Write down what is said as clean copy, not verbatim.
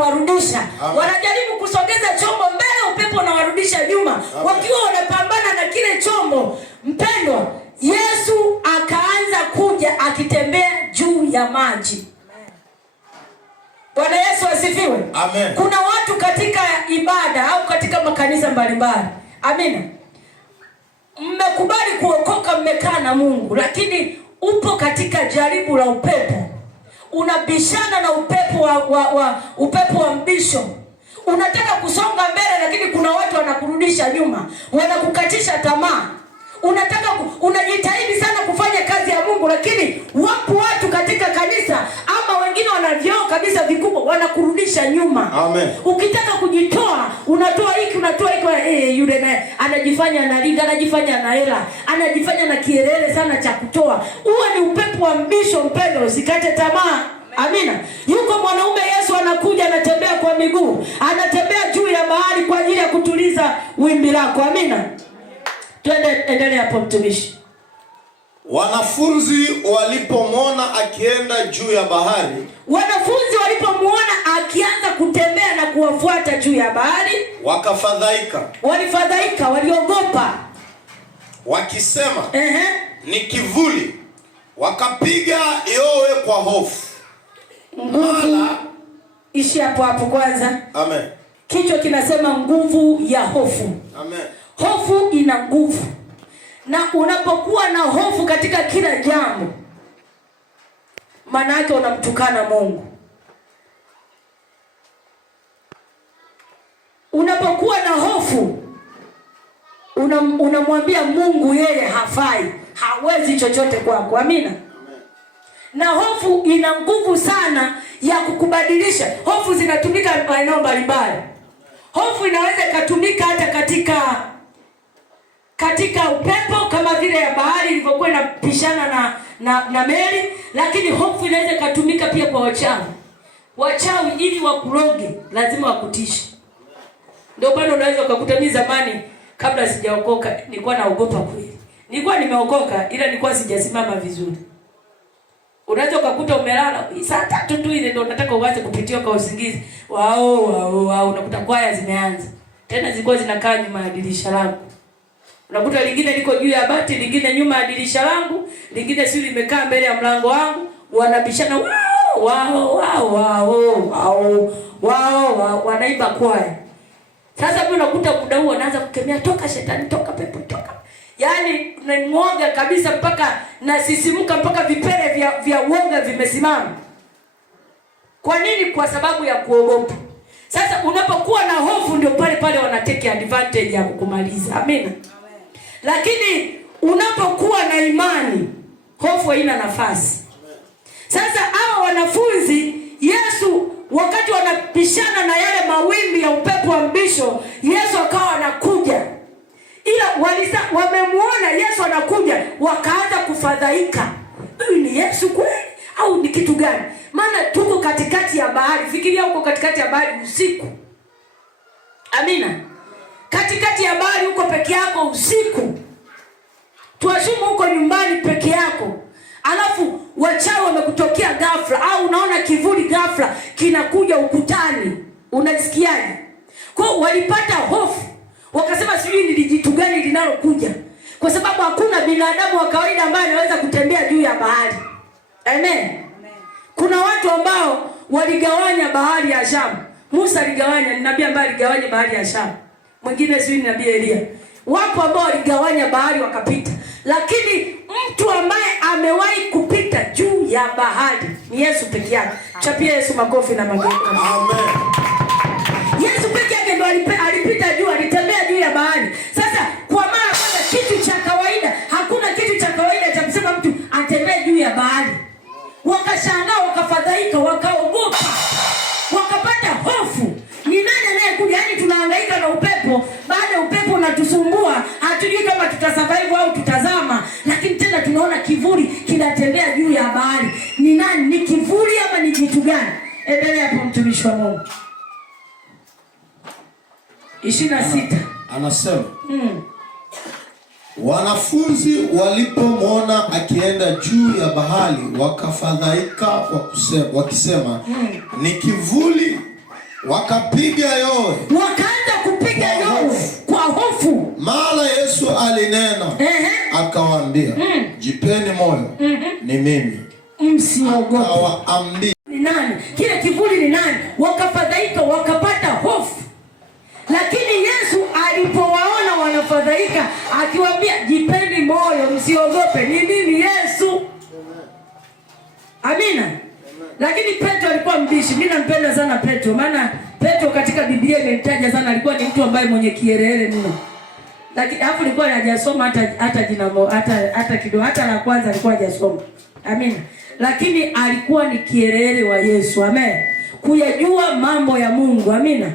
unawarudisha. Wanajaribu kusogeza chombo mbele, upepo unawarudisha nyuma. Wakiwa wanapambana na kile chombo, mpendwa, Yesu akaanza kuja akitembea juu ya maji. Bwana Yesu asifiwe. Amen. Kuna watu katika ibada au katika makanisa mbalimbali, amina, mmekubali kuokoka, mmekaa na Mungu, lakini upo katika jaribu la upepo. Unabishana na upepo upepo wa mbisho. Unataka kusonga mbele, lakini kuna watu wanakurudisha nyuma, wanakukatisha tamaa. Unajitahidi sana kufanya kazi ya Mungu, lakini wapo watu katika kanisa ama wengine wanavyoo kabisa vikubwa, wanakurudisha nyuma. Amen. Ukitaka kujitoa, unatoa hiki, yule naye anajifanya analinga, anajifanya na hela, anajifanya na kielele sana cha kutoa. Huo ni upepo wa mbisho, mpendo, usikate tamaa. Amina. Yuko mwanaume Yesu anakuja, anatembea kwa miguu, anatembea juu ya bahari kwa ajili ya kutuliza wimbi lako. Amina. Twende, endelea hapo mtumishi. Wanafunzi walipomwona akienda juu ya bahari, wanafunzi walipomwona akianza kutembea na kuwafuata juu ya bahari, wakafadhaika. Walifadhaika, waliogopa, wakisema, ni kivuli. Wakapiga yowe kwa hofu. Nguvu. Ishi hapo kwanza. Amen. Kichwa kinasema nguvu ya hofu. Amen. Hofu ina nguvu. Na unapokuwa na hofu katika kila jambo, maana yake unamtukana Mungu. Unapokuwa na hofu, unamwambia Mungu yeye hafai, hawezi chochote kwako. Amina. Na hofu ina nguvu sana ya kukubadilisha. Hofu zinatumika maeneo mbalimbali. Hofu inaweza ikatumika hata katika upepo, kama vile ya bahari ilivyokuwa inapishana na meli, lakini hofu inaweza ikatumika pia kwa wachawi. Wachawi ili wakuroge lazima wakutishe. Ndio bado unaweza ukakuta, mimi zamani kabla sijaokoka nilikuwa naogopa kweli. Nilikuwa nimeokoka ila nilikuwa sijasimama vizuri. Unaweza ukakuta umelala saa 3 tu ile ndio unataka uanze kupitia kwa usingizi. Wao unakuta kwaya zimeanza. Tena zilikuwa zinakaa nyuma ya dirisha langu. Unakuta lingine liko juu ya bati, lingine nyuma ya dirisha langu, lingine si limekaa mbele ya mlango wangu, wanabishana wanaimba kwaya. Sasa mimi unakuta muda huo anaanza kukemea, toka shetani, toka pepo, toka. Yaani unanimwoga kabisa mpaka nasisimuka, mpaka vipele vya uoga vimesimama. Kwa nini? Kwa sababu ya kuogopa. Sasa unapokuwa na hofu ndio pale wanateke advantage ya kukumaliza. Amina. Lakini unapokuwa na imani, hofu haina nafasi. Sasa hao wanafunzi, Yesu wakati wanapishana na yale mawimbi ya upepo wa mbisho, Yesu akawa anakuja. Ila wamemuona Yesu anakuja, wakaanza kufadhaika. Huyu ni Yesu kweli au ni kitu gani? Maana tuko katikati ya bahari. Fikiria uko katikati ya bahari usiku. Amina. Katikati ya bahari uko peke yako usiku. Tuashumu uko nyumbani peke yako. Alafu wachawi wamekutokea ghafla, au unaona kivuli ghafla kinakuja ukutani. Unasikiaje? Kwa walipata hofu. Wakasema sijui ni jitu gani linalokuja. Kwa sababu hakuna binadamu wa kawaida ambaye anaweza kutembea juu ya bahari. Amen. Kuna watu ambao waligawanya bahari ya Shamu. Musa aligawanya, ni nabii ambaye aligawanya bahari ya Shamu. Mwingine sijui ni nabii Elia. Wapo ambao waligawanya bahari wakapita. Lakini mtu ambaye amewahi kupita juu ya bahari ni Yesu peke yake. Chapia Yesu makofi na magoti. Amen. Yesu peke yake ndo alipita juu, alitembea juu ya bahari. Sasa kwa mara kwanza, kitu cha kawaida, hakuna kitu cha kawaida cha kusema mtu atembee juu ya bahari. Wakashangaa, wakafadhaika, wakaogopa, wakapata hofu. Ni nani anayekuja? Yaani tunahangaika na upepo, baada upepo unatusumbua, hatujui kama tutasurvive au tutazama, lakini tena tunaona kivuli kinatembea juu ya bahari. Ni nani? Ni kivuli ama ni kitu gani? Endelea hapo mtumishi wa Mungu. 26 anasema wanafunzi walipomwona akienda juu ya bahari wakafadhaika wakisema ni kivuli. wakapiga yowe, wakaanza kupiga yowe kwa hofu. Mara Yesu alinena akawaambia, jipeni moyo, ni mimi, msiogope. Akawaambia, ni nani? Kile kivuli ni nani? Wakafadhaika, wakapata hofu. Lakini Yesu alipowaona wanafadhaika, akiwaambia jipeni moyo, msiogope, ni mimi Yesu. Amina. Lakini Petro alikuwa mbishi. Mimi nampenda sana Petro, maana Petro katika Biblia imemtaja sana, alikuwa ni mtu ambaye mwenye kiherehere mno. Lakini hapo alikuwa hajasoma hata jina hata kidogo, hata la kwanza alikuwa hajasoma. Amina. Lakini alikuwa ni kiherehere wa Yesu. Amen. Kuyajua mambo ya Mungu. Amina.